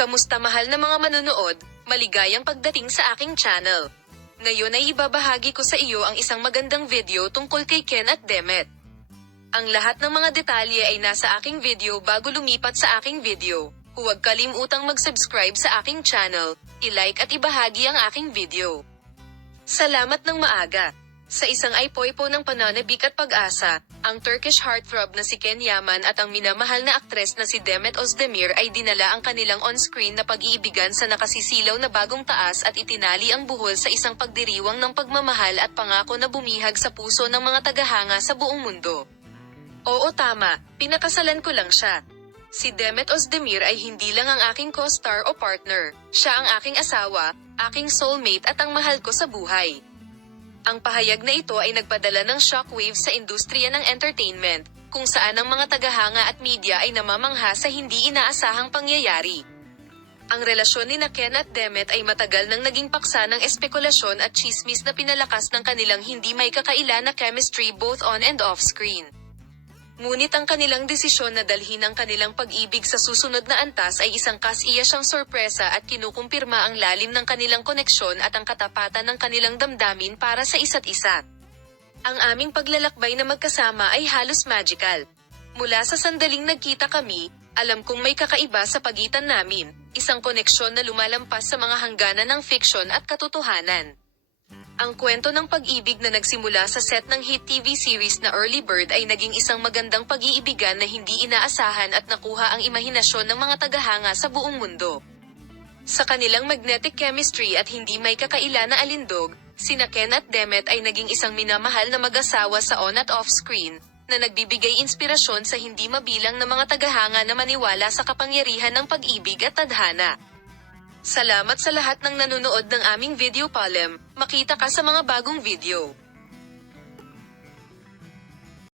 Kamusta mahal na mga manonood, maligayang pagdating sa aking channel. Ngayon ay ibabahagi ko sa iyo ang isang magandang video tungkol kay Ken at Demet. Ang lahat ng mga detalye ay nasa aking video bago lumipat sa aking video. Huwag kalimutang mag-subscribe sa aking channel, i-like at ibahagi ang aking video. Salamat ng maaga. Sa isang ipoipo ng pananabik at pag-asa, ang Turkish heartthrob na si Ken Yaman at ang minamahal na aktres na si Demet Özdemir ay dinala ang kanilang on-screen na pag-iibigan sa nakasisilaw na bagong taas at itinali ang buhol sa isang pagdiriwang ng pagmamahal at pangako na bumihag sa puso ng mga tagahanga sa buong mundo. Oo tama, pinakasalan ko lang siya. Si Demet Özdemir ay hindi lang ang aking co-star o partner, siya ang aking asawa, aking soulmate at ang mahal ko sa buhay. Ang pahayag na ito ay nagpadala ng shockwave sa industriya ng entertainment, kung saan ang mga tagahanga at media ay namamangha sa hindi inaasahang pangyayari. Ang relasyon ni Ken at Demet ay matagal nang naging paksa ng espekulasyon at chismis na pinalakas ng kanilang hindi may kakaila na chemistry both on and off screen. Ngunit ang kanilang desisyon na dalhin ang kanilang pag-ibig sa susunod na antas ay isang kas-iya-siyang sorpresa at kinukumpirma ang lalim ng kanilang koneksyon at ang katapatan ng kanilang damdamin para sa isa't isa. Ang aming paglalakbay na magkasama ay halos magical. Mula sa sandaling nagkita kami, alam kong may kakaiba sa pagitan namin, isang koneksyon na lumalampas sa mga hangganan ng fiksyon at katotohanan. Ang kwento ng pag-ibig na nagsimula sa set ng hit TV series na Early Bird ay naging isang magandang pag-iibigan na hindi inaasahan at nakuha ang imahinasyon ng mga tagahanga sa buong mundo. Sa kanilang magnetic chemistry at hindi may kakaila na alindog, sina Ken at Demet ay naging isang minamahal na mag-asawa sa on at off screen, na nagbibigay inspirasyon sa hindi mabilang na mga tagahanga na maniwala sa kapangyarihan ng pag-ibig at tadhana. Salamat sa lahat ng nanonood ng aming video palem, makita ka sa mga bagong video.